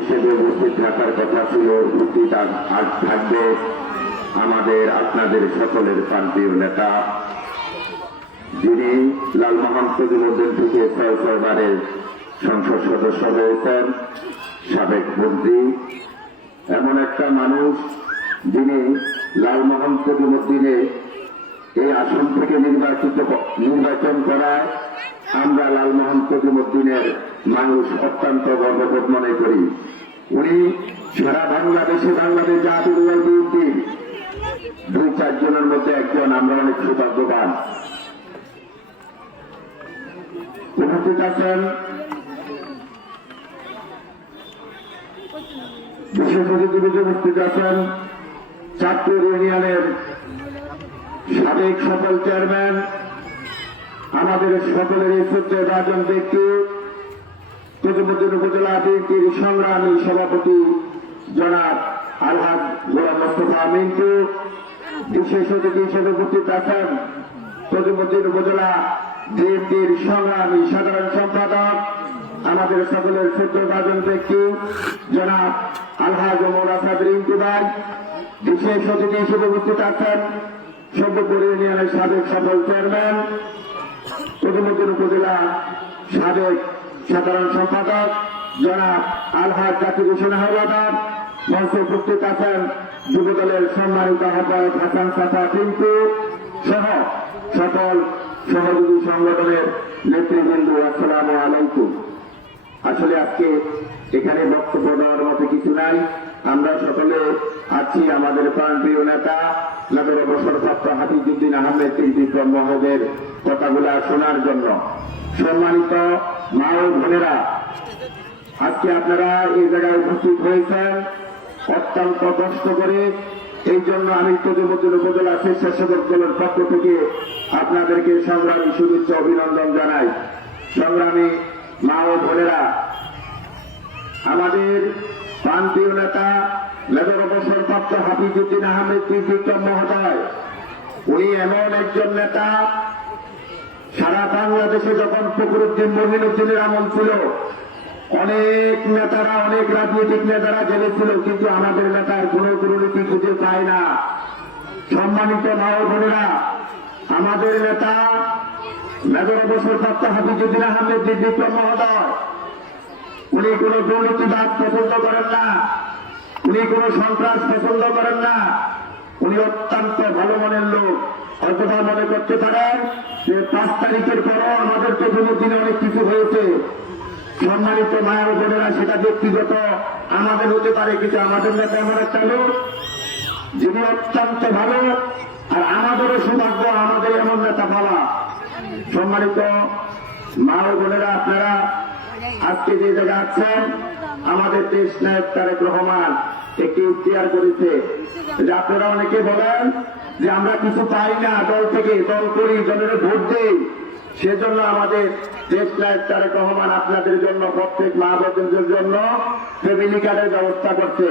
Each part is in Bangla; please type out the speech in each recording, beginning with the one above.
হিসেবে উপস্থিত থাকার কথা ছিল, উপস্থিত আজ- থাকবে আমাদের আপনাদের সকলের প্রান্তীয় নেতা, যিনি লালমোহন প্রতিমন্দির থেকে ছয় ছয়বারের সংসদ সদস্য হয়েছেন, সাবেক মন্ত্রী। এমন একটা মানুষ যিনি লালমোহন প্রতিমুদ্দিনে এই আসন থেকে নির্বাচিত নির্বাচন করায় আমরা লালমোহন প্রতিমুদ্দিনের মানুষ অত্যন্ত গর্ববোধ মনে করি। উনি সারা বাংলাদেশে বাংলাদেশ জাতীয় বিএনপি দুই চারজনের মধ্যে একজন, আমরা অনেক সৌভাগ্যবান উপস্থিত আছেন বিশেষ অতিথিতে উপস্থিত আছেন চাঁদপুর ইউনিয়নের সাবেক সকল চেয়ারম্যান আমাদের সকলের এই সূত্রে রাজন ব্যক্তি প্রতিমুদ্দিন উপজেলা বিএনপির সংগ্রামী সভাপতি জনাব আলহাজ গোলাম মোস্তফা মিন্টু, বিশেষ অতিথি হিসেবে উপস্থিত আছেন প্রতিমুদ্দিন উপজেলা বিএনপির সংগ্রামী সাধারণ সম্পাদক, আমাদের সকলের সূত্র রাজন ব্যক্তি জনাব আলহাজ আসাদ রিঙ্কু ভাই, বিশেষ অতিথি হিসেবে উপস্থিত আছেন সভ্যপুর ইউনিয়নের সাবেক সফল চেয়ারম্যান প্রতিমন্ত্রী উপজেলা সাবেক সাধারণ সম্পাদক জনাব আলহাজ জাকির হোসেন হাওলাদার। মঞ্চে উপস্থিত আছেন যুবদলের সম্মানিত আহ্বায়ক হাসান সাফা টিঙ্কু সহ সকল সহযোগী সংগঠনের নেতৃবৃন্দ, আসসালাম আলাইকুম। আসলে আজকে এখানে বক্তব্য নাই আমরা সকলে আছি আমাদের প্রাণপ্রিয় নেতা, নগর অবসরপ্রাপ্ত হাফিজুদ্দিন আহমেদ তিনটি মহোদের কথাগুলা শোনার জন্য। সম্মানিত মা ও বোনেরা, আজকে আপনারা এই জায়গায় উপস্থিত হয়েছেন। অত্যন্ত কষ্ট করে। এই জন্য আমি প্রতিমন্ত্রী উপজেলা স্বেচ্ছাসেবক দলের পক্ষ থেকে আপনাদেরকে সংগ্রামী শুভেচ্ছা অভিনন্দন জানাই। সংগ্রামী মা ও বোনেরা, আমাদের প্রান্তীয় নেতা মেজর অবসরপ্রাপ্ত হাফিজুদ্দিন আহমেদ বিক্রম মহোদয়। উনি এমন একজন নেতা, সারা বাংলাদেশে যখন ফখরুদ্দিন মহিনুদ্দিনের আমল ছিল, অনেক নেতারা, অনেক রাজনৈতিক নেতারা জেলে ছিল, কিন্তু আমাদের নেতার কোন দুর্নীতি খুঁজে পায় না। সম্মানিত মা ও বোনেরা, আমাদের নেতা মেজর অবসরপ্রাপ্ত হাফিজুদ্দিন আহমেদ বিক্রম মহোদয় উনি কোন দুর্নীতিবাদ পছন্দ করেন না। উনি কোন সন্ত্রাস পছন্দ করেন না। উনি অত্যন্ত ভালো মনের লোক। অথবা মনে করতে পারেন যে পাঁচ তারিখের পরও আমাদের প্রথমের দিনে অনেক কিছু হয়েছে। সম্মানিত মায়ের বোনেরা, সেটা ব্যক্তিগত, আমাদের হতে পারে কিন্তু আমাদের নেতা এমন একটা লোক যিনি অত্যন্ত ভালো আর আমাদেরও সৌভাগ্য, আমাদের এমন নেতা পাওয়া। সম্মানিত মা বোনেরা, আপনারা আজকে যে জায়গায় আছেন, আমাদের দেশ নায়ক তারেক রহমান একটি ইতিহার করেছে। যে আপনারা অনেকে বলেন যে আমরা কিছু পাই না, দল থেকে দল করি দলের ভোট দেই। সেজন্য আমাদের দেশ নায়ক তারেক রহমান আপনাদের জন্য, প্রত্যেক মা বোনদের জন্য ফ্যামিলি কার্ডের ব্যবস্থা করছে।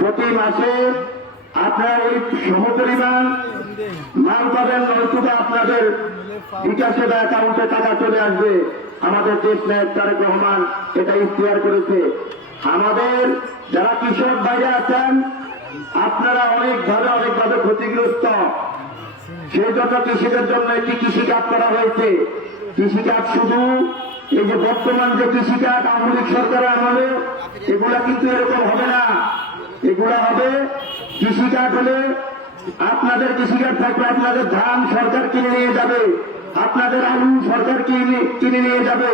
প্রতি মাসে আপনার ওই সমপরিমাণ মাল পাবেন, নয়তুবা আপনাদের বিকাশে বা অ্যাকাউন্টে টাকা চলে আসবে। আমাদের দেশ নায়ক তারেক রহমান এটা ইতিহার করেছে। আমাদের যারা কৃষক বাইরে আছেন, আপনারা অনেকভাবে অনেকভাবে ক্ষতিগ্রস্ত। সেই জন্য কৃষিদের জন্য একটি কৃষিকাজ করা হয়েছে। কৃষিকাজ শুধু এই যে বর্তমান যে কৃষিকাজ, আওয়ামী লীগ সরকারের আমলে, এগুলা কিন্তু এরকম হবে না। এগুলা হবে কৃষিকাজ হলে আপনাদের কৃষিকাজ থাকবে আপনাদের ধান সরকার কিনে নিয়ে যাবে। আপনাদের আলু সরকার কিনে কিনে নিয়ে যাবে।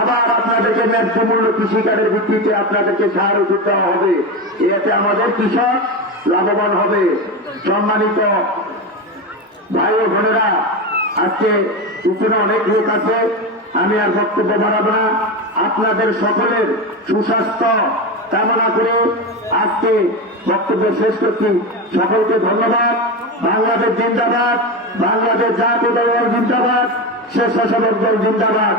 আবার আপনাদেরকে ন্যায্য মূল্য কৃষিকাজের ভিত্তিতে আপনাদেরকে সার ওষুধ দেওয়া হবে। এতে আমাদের কৃষক লাভবান হবে। সম্মানিত ভাই ও বোনেরা, আজকে পিছনে অনেক লোক আছে, আমি আর বক্তব্য বাড়াবো না। আপনাদের সকলের সুস্বাস্থ্য। কামনা করে আজকে বক্তব্য শেষ করছি। সকলকে ধন্যবাদ। বাংলাদেশ জিন্দাবাদ। বাংলাদেশ জাতীয় দল জিন্দাবাদ। স্বেচ্ছাসেবক দল জিন্দাবাদ।